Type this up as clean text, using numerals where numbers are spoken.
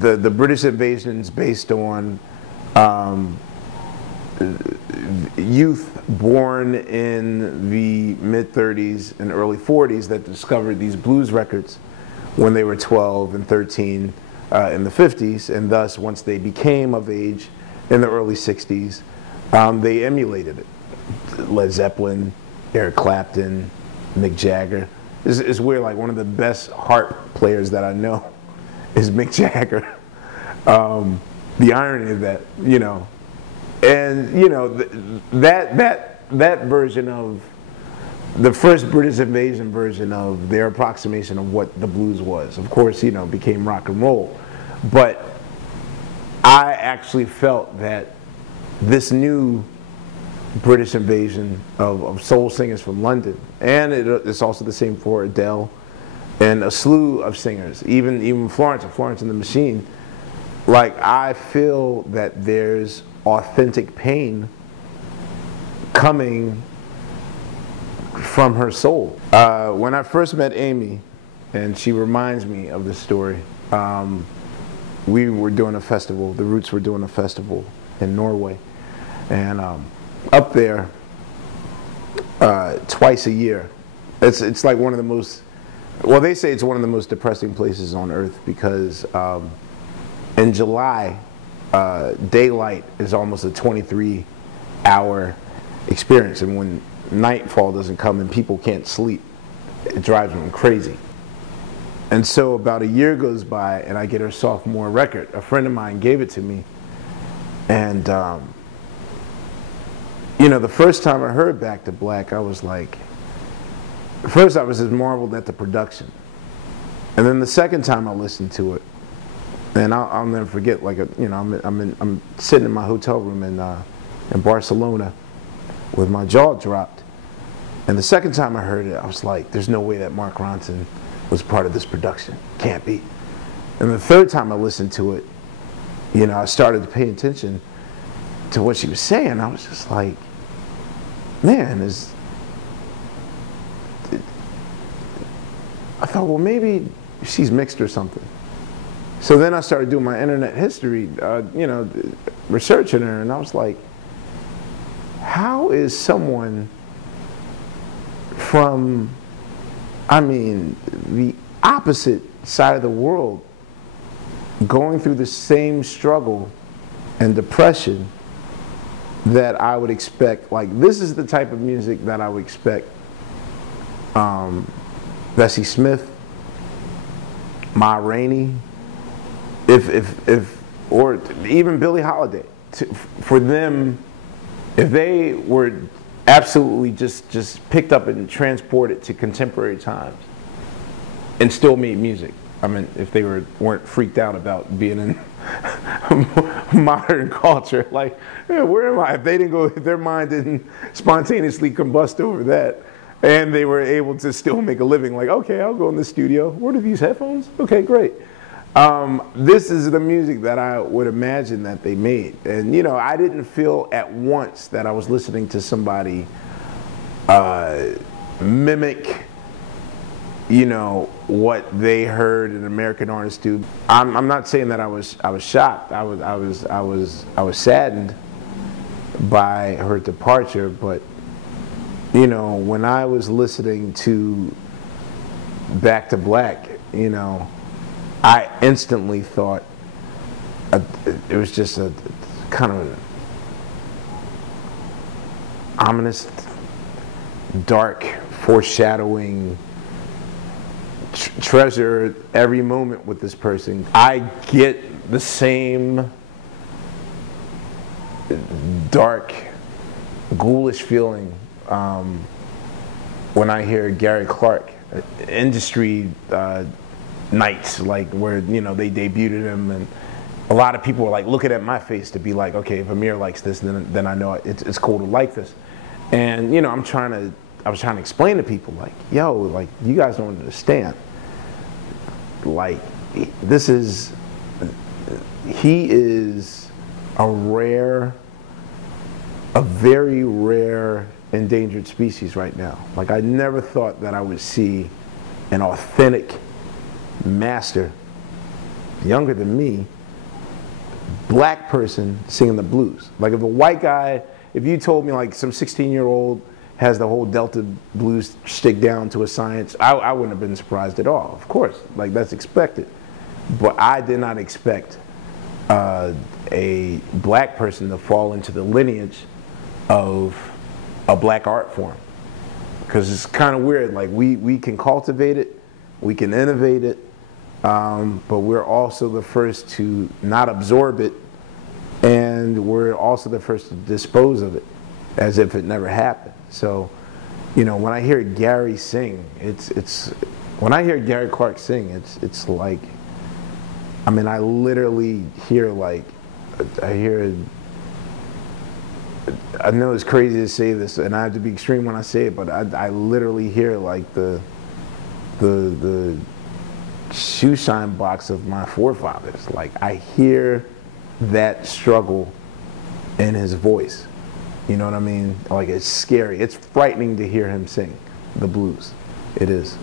the British invasion's based on youth born in the mid-30s and early 40s that discovered these blues records when they were 12 and 13 in the 50s, and thus once they became of age in the early 60s, they emulated it. Led Zeppelin, Eric Clapton, Mick Jagger. It's weird, like one of the best harp players that I know is Mick Jagger. The irony of that, you know, and you know that version of the first British invasion version of their approximation of what the blues was, of course, you know, became rock and roll. But I actually felt that this new British invasion of soul singers from London, and it's also the same for Adele and a slew of singers, even Florence and the Machine. Like, I feel that there's authentic pain coming from her soul. When I first met Amy, and she reminds me of this story, we were doing a festival, the Roots were doing a festival in Norway, and up there twice a year. It's like one of the most, well, they say it's one of the most depressing places on earth because in July, daylight is almost a 23-hour experience, and when nightfall doesn't come and people can't sleep, it drives them crazy. And so about a year goes by and I get her sophomore record. A friend of mine gave it to me, and you know, the first time I heard Back to Black, I was like, first I was just marveled at the production, and then the second time I listened to it, and I'll never forget, like, you know, I'm sitting in my hotel room in Barcelona with my jaw dropped, and the second time I heard it, I was like, there's no way that Mark Ronson was part of this production, can't be. And the third time I listened to it, you know, I started to pay attention to what she was saying. I was just like, man, I thought, well, maybe she's mixed or something. So then I started doing my internet history, you know, researching her, and I was like, how is someone from, I mean, the opposite side of the world going through the same struggle and depression that I would expect? Like, this is the type of music that I would expect Bessie Smith, Ma Rainey, or even Billie Holiday, for them, if they were absolutely just picked up and transported to contemporary times and still made music. I mean, if they weren't freaked out about being in modern culture, like, yeah, where am I? If they didn't go, if their mind didn't spontaneously combust over that, and they were able to still make a living, like, okay, I'll go in the studio. What are these headphones? Okay, great. This is the music that I would imagine that they made. And, you know, I didn't feel at once that I was listening to somebody mimic, you know, what they heard an American artist do. I'm not saying that I was shocked. I was saddened by her departure, but, you know, when I was listening to Back to Black, you know, I instantly thought it was just a kind of an ominous, dark, foreshadowing, treasure every moment with this person. I get the same dark, ghoulish feeling when I hear Gary Clark, industry nights, like, where, you know, they debuted him, and a lot of people were like looking at my face to be like, okay, if Ahmir likes this, then I know it's cool to like this. And, you know, I was trying to explain to people, like, yo, like, you guys don't understand. Like, he is a very rare endangered species right now. Like, I never thought that I would see an authentic master younger than me, black person singing the blues. Like if a white guy, if you told me like some 16-year-old has the whole Delta blues shtick down to a science, I wouldn't have been surprised at all. Of course, like that's expected. But I did not expect a black person to fall into the lineage of a black art form. Because it's kind of weird, like we can cultivate it, we can innovate it, but we're also the first to not absorb it, and we're also the first to dispose of it as if it never happened. So, you know, when I hear Gary sing, when I hear Gary Clark sing, it's like, I mean, I literally hear like, I know it's crazy to say this, and I have to be extreme when I say it, but I literally hear like the shoe shine box of my forefathers. Like I hear that struggle in his voice. You know what I mean? Like it's scary. It's frightening to hear him sing the blues. It is.